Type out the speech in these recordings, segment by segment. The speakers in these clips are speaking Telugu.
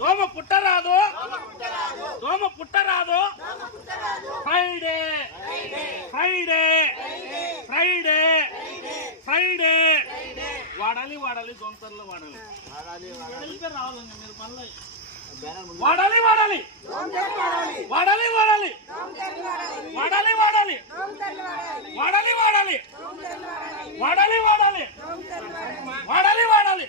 దోమ పుట్టరాదు దోమ పుట్టరాదు ఫ్రైడే ఫ్రైడే ఫ్రైడే ఫ్రైడే వాడాలి వాడాలి దొంతర్లు వాడాలి రావాలండి మీరు పనులు వాడాలి వాడాలి వాడాలి వాడాలి వాడాలి వాడాలి వాడాలి వాడాలి వాడాలి వాడాలి వాడాలి వాడాలి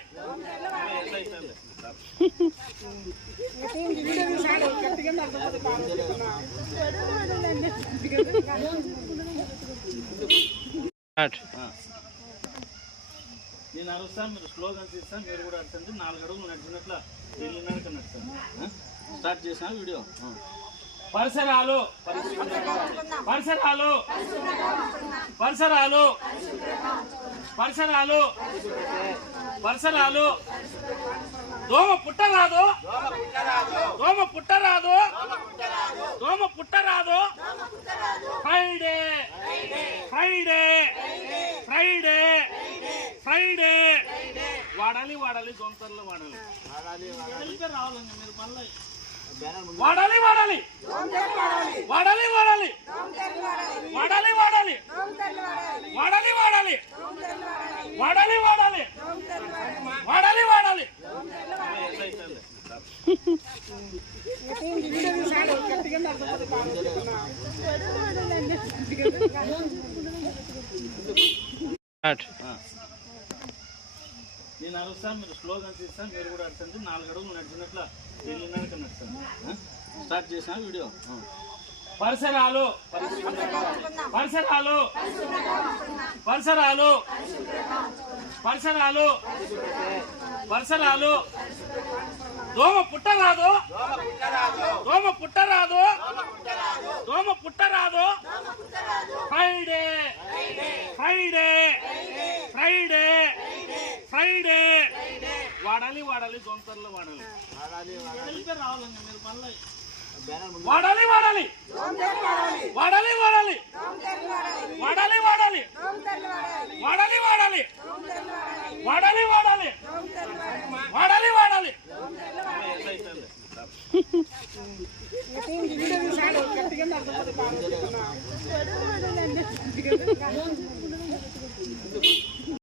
నేను అరుస్తాను, మీరు స్లోగన్స్ ఇస్తాను, మీరు కూడా అరుస్తుంది. 4 అడుగులు నడిచినట్ల వెళ్ళినాక నడుస్తాను. స్టార్ట్ చేసిన వీడియో. పరిసరాలు పరిసరాలు పరిసరాలు పరిసరాలు పరిసరాలు దోమ పుట్టరాదు దోమ పుట్టరాదు దోమ పుట్టరాదు ఫ్రైడే ఫ్రైడే ఫ్రైడే ఫ్రైడే వాడాలి వాడాలి దొంతర్లు వాడాలి రావాలండి మీరు పనులు వాడాలి వాడాలి వాడాలి వాడాలి వాడాలి వాడాలి వాడాలి వాడాలి వాడాలి వాడాలి వాడాలి వాడాలి నేను అరుస్తాను, మీరు స్లోగన్స్ ఇస్తాను, మీరు కూడా అరుస్తుంది. 4 అడుగులు నడిచినట్ల వెళ్ళినాక నడుస్తాను. స్టార్ట్ చేసిన వీడియో. పరిసరాలు పరిసరాలు పరిసరాలు పరిసరాలు పరిసరాలు దోమ పుట్టరాదు దోమ పుట్టరాదు దోమ పుట్టరాదు ఫ్రైడే ఫ్రైడే ఫ్రైడే ఫ్రైడే వాడాలి వాడాలి దొంతర్లు వాడాలి రావాలండి మీరు పనులు వాడాలి వాడాలి